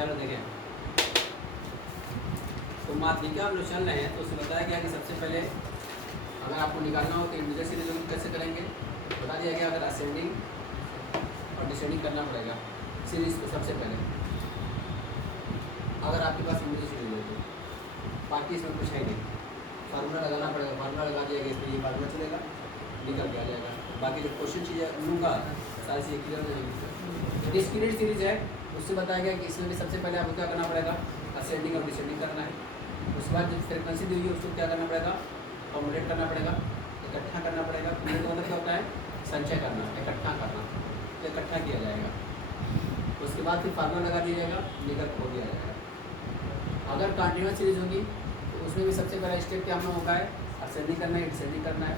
चलो देखें, तो माध्यिका हम लोग चल रहे हैं, तो उसमें बताया गया कि सबसे पहले अगर आपको निकालना हो तो इंटीजर सीरीज कैसे करेंगे, बता दिया गया। अगर असेंडिंग और डिसेंडिंग करना पड़ेगा सीरीज को सबसे पहले, अगर आपके पास इंटीजर सीरीज है तो। बाकी इसमें कुछ है नहीं, फार्मूला लगाना पड़ेगा, फार्मूला लगा दिया गया, इसमें ये फार्मूला चलेगा, निकल के आ जाएगा। बाकी जो क्वेश्चन चीज़ें लूँगा सारी चीज़ें क्लियर हो जाएगी। डिस्क्रीट सीरीज है, उससे बताया गया कि इसमें भी सबसे पहले आपको क्या करना पड़ेगा, असेंडिंग और डिसेंडिंग करना है। उसके बाद जो फ्रिक्वेंसी दी हुई है उसको क्या करना पड़ेगा, कॉम्युलेट करना पड़ेगा, इकट्ठा करना पड़ेगा। कॉम्युलेट मतलब क्या होता है, संचय करना, इकट्ठा करना, तो इकट्ठा किया जाएगा। उसके बाद फिर फार्मूला लगा दिया जाएगा, निकल खो दिया जाएगा। अगर कंटिन्यूस सीरीज होगी तो उसमें भी सबसे पहला स्टेप क्या हम लोगों का है, असेंडिंग करना है, डिसेंडिंग करना है।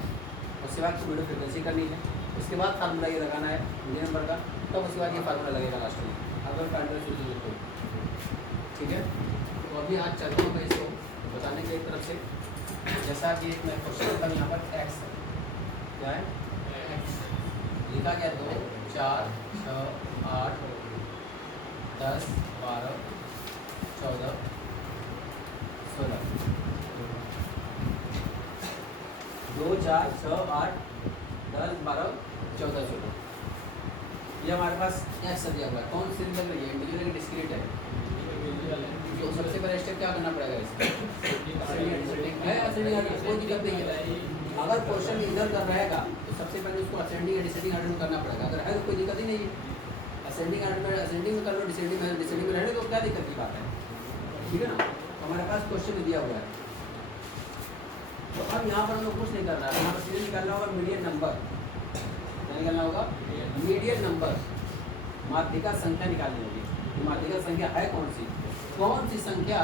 उसके बाद कॉम्युलेट फ्रिक्वेंसी करनी है, उसके बाद फार्मूला ये लगाना है मीडियम नंबर का, तब उसके बाद ये फार्मूला लगेगा लास्ट में, अगर कंटिन्यूस सीरीज हो तो। ठीक है, तो अभी आज चलता हूँ मैं इसको बताने के एक तरफ से। जैसा कि एक मैं क्वेश्चन करता हूँ, यहाँ पर एक्स है, क्या है एक्स लिखा गया 2 4 6 8 10 12 14 16 2 4 6 8 10 12 14 16 ये हमारे पास एक्स दिया हुआ है। कौन सी लग रही है, इंडिविजुअल की डिस्क्रीट है। तो सबसे पहले स्टेप क्या करना पड़ेगा इसका, कोई दिक्कत नहीं है। अगर क्वेश्चन इधर कर रहेगा तो सबसे पहले उसको असेंडिंग या डिसेंडिंग ऑर्डर में करना पड़ेगा। अगर है तो कोई दिक्कत ही नहीं है, असेंडिंग ऑर्डर में असेंडिंग में कर लो, डिसेंडिंग में रहने तो क्या दिक्कत की बात है। ठीक है ना, तो हमारे पास क्वेश्चन दिया हुआ है। तो अब यहाँ पर हम लोग कुछ नहीं कर रहा है, यहाँ पर सीधे निकालना होगा मीडियन नंबर। क्या निकालना होगा, मीडियन नंबर, माध्यिका संख्या निकालनी होगी। माध्यिका संख्या है कौन सी संख्या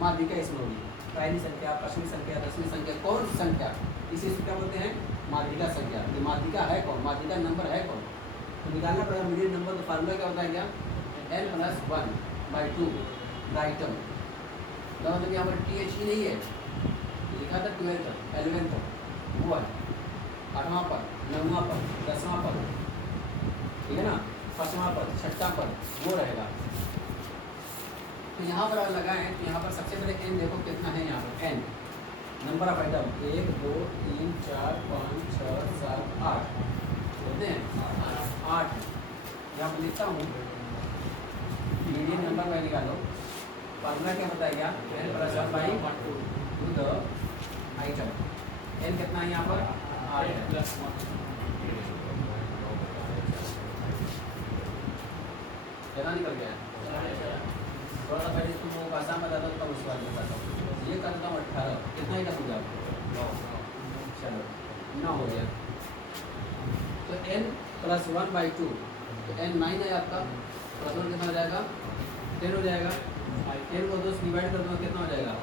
माध्यिका इसमें होगी, पहली संख्या, पांचवी संख्या, 10वीं संख्या, कौन सी संख्या, इसी से क्या बोलते हैं, माध्यिका संख्या। तो माध्यिका है कौन, माध्यिका नंबर है कौन, तो निकालना पड़ेगा मीडियन नंबर। तो फार्मूला क्या होता है, क्या n+1/2 राइटम, मतलब यहाँ पर TH नहीं है, लिखा था 12th 11th वो है, 8वां पर, 9वां पर, 10वां पर, ठीक है ना, 5वां पर, 6वां पर वो रहेगा। तो यहाँ पर अगर लगाएं तो यहाँ पर सबसे पहले n देखो कितना है, यहाँ पर n नंबर ऑफ आइटम 1 2 3 4 5 6 7 8 कितने हैं, 8। यहाँ पर लिखता हूँ मीडियन नंबर में निकालो। फार्मूला क्या बताएगा, n+1/2 द आइटम। n कितना है यहाँ पर, 8 है। कितना निकल गया है, थोड़ा सा पहले तुम लोगों को आसान बताता हूँ, तब उसके बाद बताता हूँ। ये करता हूँ 18, कितना ही का समझा आपको, 9। चलो 9 हो गया। तो n+1/2, तो n 9 है आपका, प्लस 1 कितना हो जाएगा, 10 हो जाएगा। 10 को 2 से डिवाइड कर दो कितना हो जाएगा,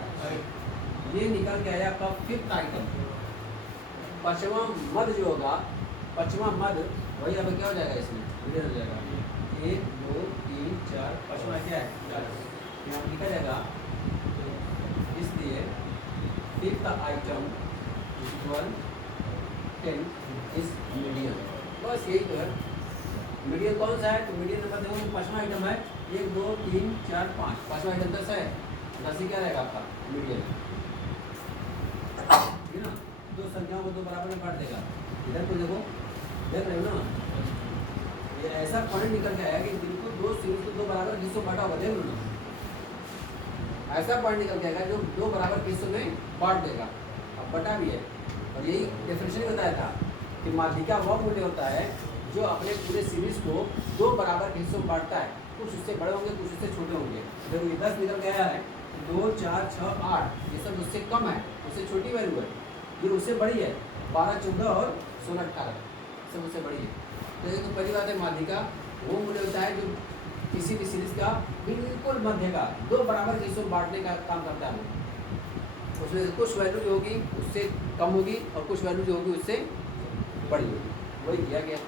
ये निकल के आया आपका 5th आइटम। 5वां मद जो होगा, 5वां मद वही अब क्या हो जाएगा, इसमें हो जाएगा 1 2 3 4, 5वां क्या है, यहाँ लिखा जाएगा। इसलिए 5th आइटम = 10 इज मीडियन। बस यही तो है, मीडियन कौन सा है, तो मीडियन नंबर देखो 5वां आइटम है, 1 2 3 4 5, 5वां आइटम 10 है, 10 ही क्या रहेगा आपका मीडियन, ठीक है ना। दो संख्याओं को 2 बराबर में बांट देगा। इधर को देखो, देख रहे हो ना, ये ऐसा पॉइंट निकल के आया कि बिल्कुल 2 सीरीज को 2 बराबर हिस्सों बांटा होगा, देख लो ना, ऐसा पॉइंट निकल के आएगा जो 2 बराबर हिस्सों में बांट देगा। अब बटा भी है, और यही डेफिनेशन बताया था कि माध्यिका वह मूल्य होता है जो अपने पूरे सीरीज को 2 बराबर हिस्सों में बांटता है। कुछ उससे बड़े होंगे, कुछ उससे छोटे होंगे। जब ये 10 निकल गया है, 2 4 6 8 ये सब उससे कम है, उससे छोटी वैल्यू है। ये उससे बड़ी है, 12 14 और 16 18 सब उससे बड़ी है। तो ये तो पहली बात है, माध्यिका वो मूल्य होता है जो किसी भी सीरीज का बिल्कुल मध्य का 2 बराबर हिस्सों में बांटने का काम करता है। उसमें कुछ वैल्यू जो होगी उससे कम होगी और कुछ वैल्यू जो होगी उससे बड़ी होगी, वही किया गया।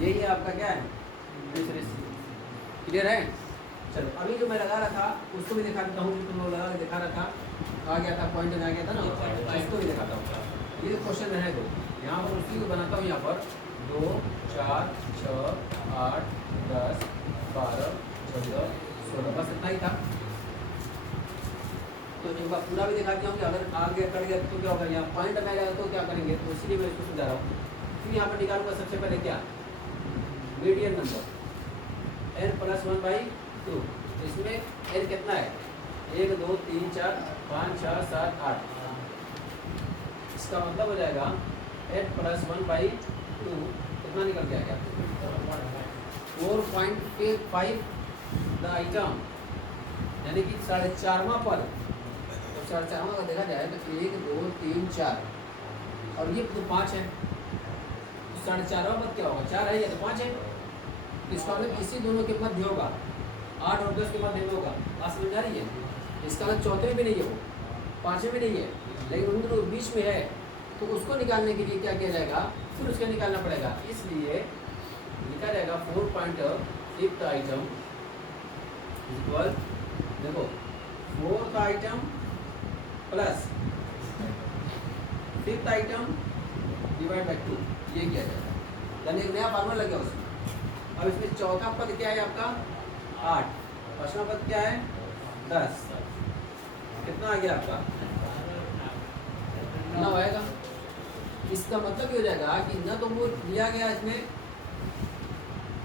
यही है आपका क्या है, सीरीज। क्लियर है। चलो अभी जो मैं लगा रहा था उसको भी दिखा देता हूँ, जो तुम लोग लगा के दिखा रहा था, आ गया था पॉइंट आ गया था ना, इसको भी दिखाता हूँ। ये क्वेश्चन रहे दो, यहाँ पर उसी को बनाता हूँ। यहाँ पर 2 4 6 8 10 12 14 16 बस इतना ही था। तो एक बार पूरा भी दिखा दिया हूँ कि अगर आगे कट गया तो क्या होगा, यहाँ पॉइंट में आएगा तो क्या करेंगे, तो इसीलिए मैं इसको समझा रहा हूँ। फिर यहाँ पर निकालूंगा सबसे पहले क्या, मीडियन नंबर n+1/2। इसमें n कितना है, 1 2 3 4 5 6 7 8। इसका मतलब हो जाएगा n+1/2 कितना निकल के आएगा, 4.5 द आइटम, यानी कि 4.5वां पद। तो 4.5वां का देखा जाए तो 1 2 3 4 और ये तो 5 है। 4.5वां पद क्या होगा, 4 है या तो 5 है। इसका मतलब इसी दोनों के मध्य होगा, 8 और 10 के मध्य में होगा। बात समझ आ रही है। इसका मतलब चौथे में भी नहीं है, वो 5वें में नहीं है, लेकिन उन दोनों बीच में है। तो उसको निकालने के लिए क्या किया जाएगा, फिर उसका निकालना पड़ेगा। इसलिए लिखा जाएगा 4.5th आइटम इक्वल, देखो 4th item plus 5th item divide by 2, ये किया जाएगा। यानी एक नया फार्मूला लग गया उसमें। अब इसमें चौथा पद क्या है आपका 8, पांचवा पद क्या है 10, कितना आ गया आपका 9 आएगा। इसका मतलब ये हो जाएगा कि न तो वो दिया गया इसमें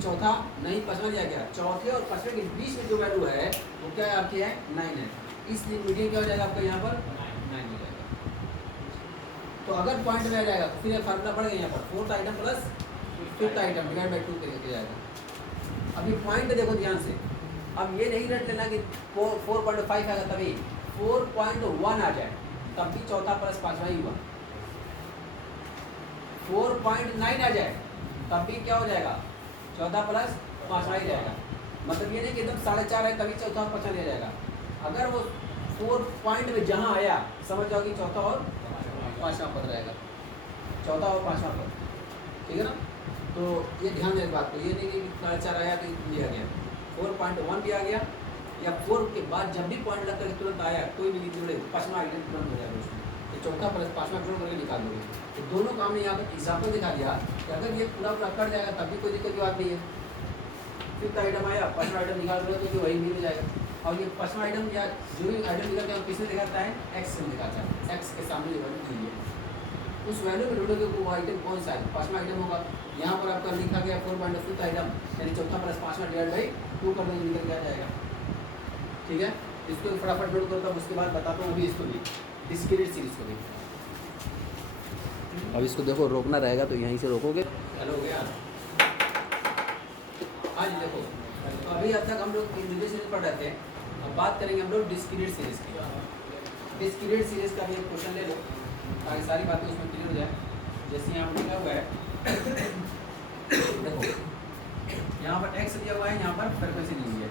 चौथा, नहीं पांचवा दिया गया, चौथे और पांचवे के बीच में जो वैल्यू है वो क्या आपकी है 9 है। इसलिए मीडियन क्या हो जाएगा आपका यहाँ पर 9 हो जाएगा। तो अगर पॉइंट में आ जाएगा तो फिर ये फार्मूला पड़ेगा यहाँ पर 4th item plus 5th item divide by 2 करके जाएगा। अभी पॉइंट देखो ध्यान से, अब ये नहीं रट लेना कि 4.5 आएगा तभी, 4.1 आ जाए तब भी चौथा प्लस पांचवा ही हुआ। 4.9 आ जाए तब भी क्या हो जाएगा, चौथा प्लस पांचवा ही जाएगा। मतलब ये नहीं कि एकदम 4.5 है तभी चौथा और पांचवा लिया जाएगा। अगर वो 4 पॉइंट में जहाँ आया समझ जाओ कि चौथा और पांचवा पद रहेगा, चौथा और पांचवा पद, ठीक है ना। तो ये ध्यान देने बात को, ये नहीं कि 4.5 आया तो लिया गया, 4.1 भी आ गया, या 4 के बाद जब भी पॉइंट लगता है तुरंत आया, कोई भी जोड़े पांचवा आइटम तुरंत हो जाएगा उसमें। तो चौथा प्लस पांचवा जोड़ करके निकाल दोगे। तो दोनों काम ने यहाँ पर एग्जाम्पल दिखा दिया कि अगर ये पूरा कट जाएगा तब भी कोई दिक्कत की बात नहीं है। 5th आइटम आया, पांचवा आइटम निकाल दो तो वही मिल जाएगा। और ये पांचवा आइटम या जो भी आइटम निकलता है किसने दिखाता है, एक्स से दिखाता है। एक्स के सामने जो वैल्यू दी है उस वैल्यू में ढूंढोगे वो आइटम कौन सा है, पांचवा आइटम होगा। यहाँ पर आपका लिखा गया 4.5th आइटम, यानी चौथा प्लस पांचवा डिवाइड बाई 2 कर देंगे, निकल के आ जाएगा। ठीक है, इसको फटाफट जोड़ करता हूँ, उसके बाद बताता हूँ अभी इसको भी, डिस्क्रीट सीरीज को भी। अब इसको देखो रोकना रहेगा तो यहीं से रोकोगे। चलो हो गया। आज देखो तो अभी अब तक हम लोग इंडिविजुअल सीरीज पढ़ रहे थे, अब बात करेंगे हम लोग डिस्क्रीट सीरीज की। डिस्क्रीट सीरीज का भी एक क्वेश्चन ले लो ताकि सारी बातें उसमें क्लियर हो जाए। जैसे यहाँ पर लिखा हुआ है देखो, यहाँ पर एक्स दिया हुआ है, यहाँ पर फ्रीक्वेंसी दी हुई है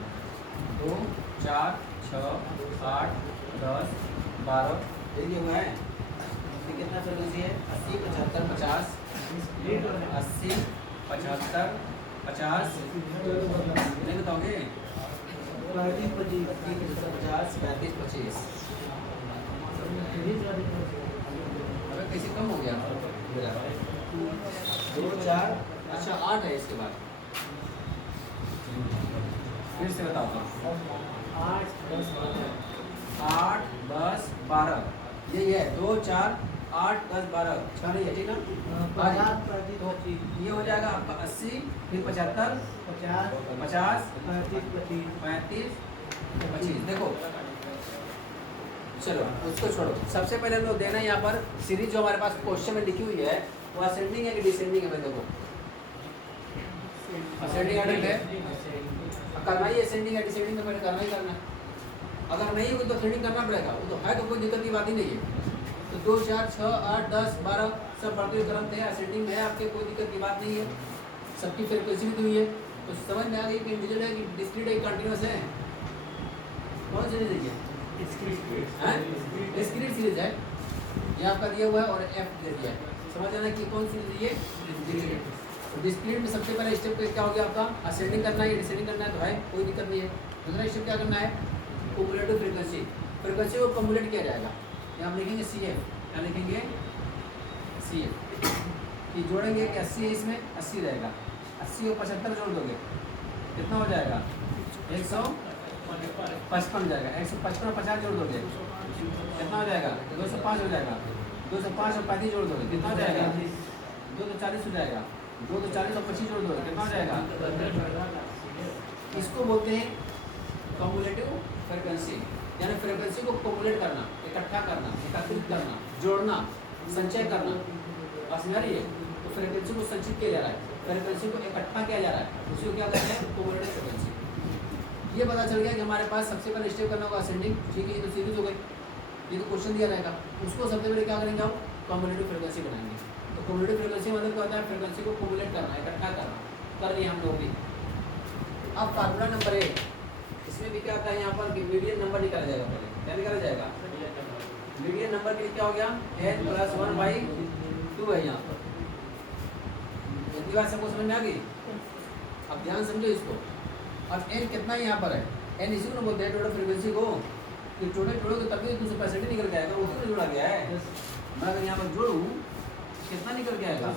2 4 6 8 10 12 दिया हुआ है। कितना फ्रीक्वेंसी है 80 75 50 80 75 50 नहीं बताओगे 35 25 अगर कैसे कम हो गया 2 4 अच्छा 8 है इसके बाद, फिर से बताओ 8 10 12 यही है 2 4 8 10 12 6 नहीं है, ठीक ना। तो ये हो जाएगा आपका 80 फिर 75 50 35 25। देखो चलो उसको छोड़ो, सबसे पहले हम लोग देना यहाँ पर सीरीज जो हमारे पास क्वेश्चन में लिखी हुई है वो असेंडिंग है कि डिसेंडिंग है। मैं देखो असेंडिंग आर्डर है, करना ही असेंडिंग है डिसेंडिंग तो मैंने करना ही करना। अगर नहीं हो तो असेंडिंग करना पड़ेगा, वो तो है तो कोई दिक्कत की बात ही नहीं है। तो 2 4 6 8 10 12 सब बढ़ते हुए क्रम थे, असेंडिंग में है आपके, कोई दिक्कत की बात नहीं है। सबकी फ्रीक्वेंसी भी दी हुई है, तो समझ में आ गई कि इंडिविजुअल है कि डिस्क्रीट है कंटिन्यूस है। कौन सी सीरीज है, डिस्क्रीट सीरीज है, ये आपका दिया हुआ है और एफ दे दिया है। समझ आना कि कौन सी सीरीज है, डिस्क्रीट। तो डिस्क्रीट में सबसे पहले स्टेप क्या हो गया आपका, असेंडिंग करना है या डिसेंडिंग करना है, तो है कोई दिक्कत नहीं है। दूसरा स्टेप क्या करना है, कम्युलेटिव फ्रीक्वेंसी, फ्रीक्वेंसी को कम्युलेट किया जाएगा। यहाँ हम लिखेंगे सी एफ, क्या लिखेंगे सी एफ कि जोड़ेंगे कि 80 है इसमें 80 रहेगा, 80 और 75 जोड़ दोगे कितना हो जाएगा 120 55 हो जाएगा। 155 और 50 जोड़ दोगे कितना हो जाएगा? 205 हो जाएगा। 205 और 35 जोड़ दोगे कितना हो जाएगा? 240 हो जाएगा। 240 और 25 जोड़ दोगे कितना हो जाएगा? इसको बोलते हैं कम्युलेटिव फ्रीक्वेंसी, यानी फ्रीक्वेंसी को कम्युलेट करना, इकट्ठा करना, एकत्रित करना, जोड़ना, संचय करना। बस समझ रही है? तो फ्रीक्वेंसी को संचित किया जा रहा है, फ्रीक्वेंसी को इकट्ठा किया जा रहा है, उसी को क्या कहते हैं? Cumulative frequency. ये पता चल गया कि हमारे पास सबसे पहले स्टेप करना होगा असेंडिंग, ठीक है, ये तो सीरीज हो गई, ये तो क्वेश्चन दिया रहेगा। उसको सबसे पहले क्या करेंगे? आप कम्युलेटिव फ्रीक्वेंसी बनाएंगे। तो कम्युलेटिव फ्रीक्वेंसी मतलब क्या होता है? फ्रीक्वेंसी को कम्युलेट करना, इकट्ठा करना। कर लिया हम लोग भी। अब फार्मूला नंबर 1, इसमें भी क्या आता है? यहाँ पर मीडियन नंबर निकाला जाएगा। पहले क्या निकाला जाएगा? मीडियन नंबर के लिए क्या हो गया? n+1/2 है यहाँ पर। इतनी बात सबको समझ में आ गई? अब ध्यान समझो इसको। अब n कितना है यहाँ पर है? n इसी को बोलते हैं टोटल फ्रीक्वेंसी को। तो टोटल जोड़ोगे तभी 265 निकल के आएगा, उसी में जोड़ा गया है। मैं अगर यहाँ पर जोड़ूँ कितना निकल के आएगा?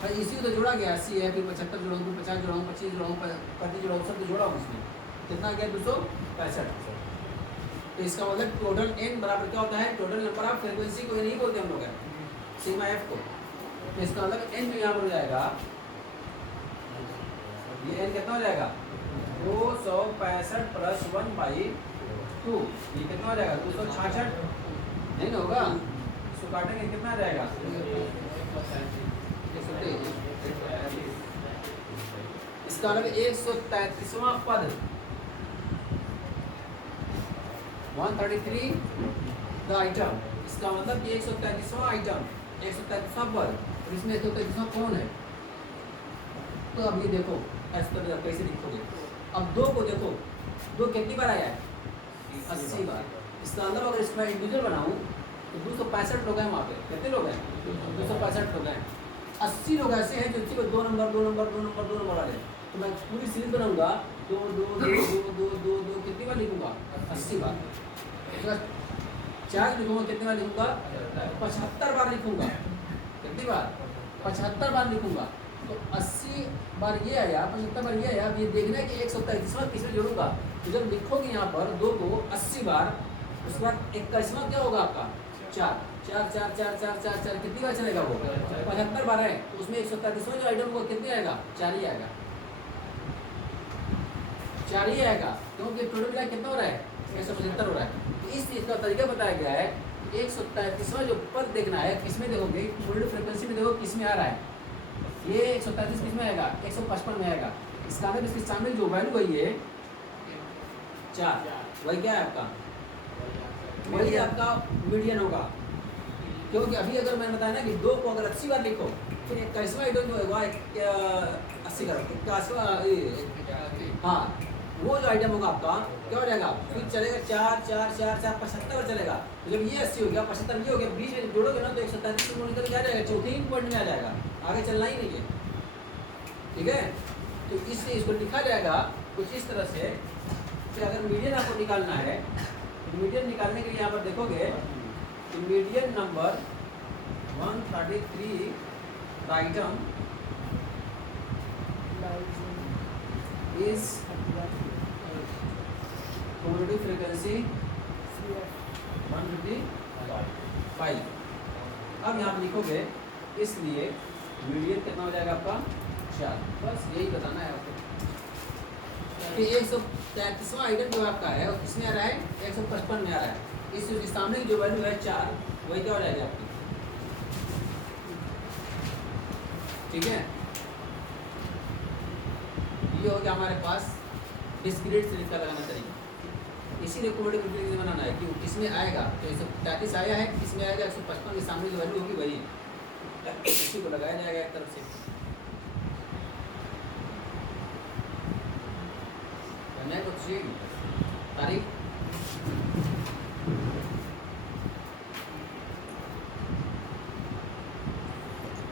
भाई इसी को तो जोड़ा गया, 80 है, फिर 75 जोड़ूँ, 50 जोड़ूँ, 25 जोड़ूँ, 35 जोड़ूँ, सब तो जोड़ा हूँ उसमें। कितना गया? 265। तो इसका मतलब टोटल n बराबर क्या होता है? टोटल नंबर ऑफ फ्रीक्वेंसी को नहीं बोलते हम लोग है, सिग्मा f को। तो इसका मतलब n जो यहाँ पर हो जाएगा, ये n कितना हो जाएगा? 265 + 1/2। ये कितना हो जाएगा? 266 नहीं ना होगा? इसको काटेंगे कितना आ जाएगा? इसका मतलब 133वां पद, 133 द आइटम। इसका मतलब कि 133वां आइटम, 133वां पद। और इसमें 133वां कौन है? तो अब ये देखो कैसे लिखोगे। अब 2 को देखो, 2 कितनी बार आया है? 80 बार। इसका अंदर अगर इसका इंडिविजुअल बनाऊं तो 265 लोग हैं वहाँ पे। कितने लोग हैं? 265 लोग हैं। 80 लोग ऐसे हैं जो इसी को 2 नंबर 2 नंबर 2 नंबर 2 नंबर वाले। तो मैं पूरी सीरीज बनाऊंगा, 2 2 2 2 2 2 2 कितनी बार लिखूंगा? 80 बार। 4 लिखूंगा, कितनी बार लिखूंगा? 75 बार लिखूंगा। कितनी बार? 75 बार लिखूंगा। तो 80 बार ये आया, 75 बार ये आया। अब ये देखना है कि 133वां किसमें जोड़ूंगा। तो जब लिखोगे यहाँ पर 2 को 80 बार, उसके बाद 21वां क्या होगा आपका? 4 4 4 4 4 4 4 कितनी बार चलेगा वो? 75 बार है। तो उसमें 133वां जो आइटम वो कितने आएगा? 4 ही आएगा। 4 ही आएगा, क्योंकि टोटल मिला कितना हो रहा है? 175 हो रहा है। तो इस चीज़ का तरीका बताया गया है। 133वां जो पद देखना है, किसमें देखोगे? टोटल फ्रीक्वेंसी में देखो किसमें आ रहा है। ये 133 किसमें आएगा? 155 में आएगा। इसका मतलब इसके सामने जो वैल्यू वही है 4, वही क्या है आपका? वही आपका मीडियन होगा। क्योंकि अभी अगर मैंने बताया ना कि 2 को अगर 80 बार लिखो, फिर 21वां आइटम जो होगा 80 करो 81वां, हाँ वो जो आइटम होगा आपका क्या हो जाएगा? फिर चलेगा 4 4 4 4 75 बार चलेगा। तो जब ये 80 हो गया, 75 ये हो गया, बीच में जोड़ोगे ना तो 133 को निकल के आ जाएगा, चौथे ही पॉइंट में आ जाएगा, आगे चलना ही नहीं है। ठीक है? तो इसलिए इसको लिखा जाएगा कुछ इस तरह से कि अगर मीडियन आपको निकालना है, तो मीडियन निकालने के लिए यहाँ पर देखोगे कि median number 133 the item is cumulative frequency 155। अब यहाँ पर लिखोगे, इसलिए मीडियन कितना हो जाएगा आपका? 4। बस यही बताना है आपको कि 133वां आइटम जो आपका है वो किसमें आ रहा है? 155 में आ रहा है। इसके सामने की जो वैल्यू है 4, वही क्या हो जाएगी आपकी? ठीक है? ये हो गया हमारे पास डिस्क्रीट सीरीज का लगाना तरीका। इसीलिए कम्युलेटिव फ्रीक्वेंसी बनाना है कि किसमें आएगा। तो 133 आया है, किसमें आएगा? 155 के सामने जो वैल्यू होगी वही, इसी को लगाया जाएगा एक तरफ से। करना है तो तारीख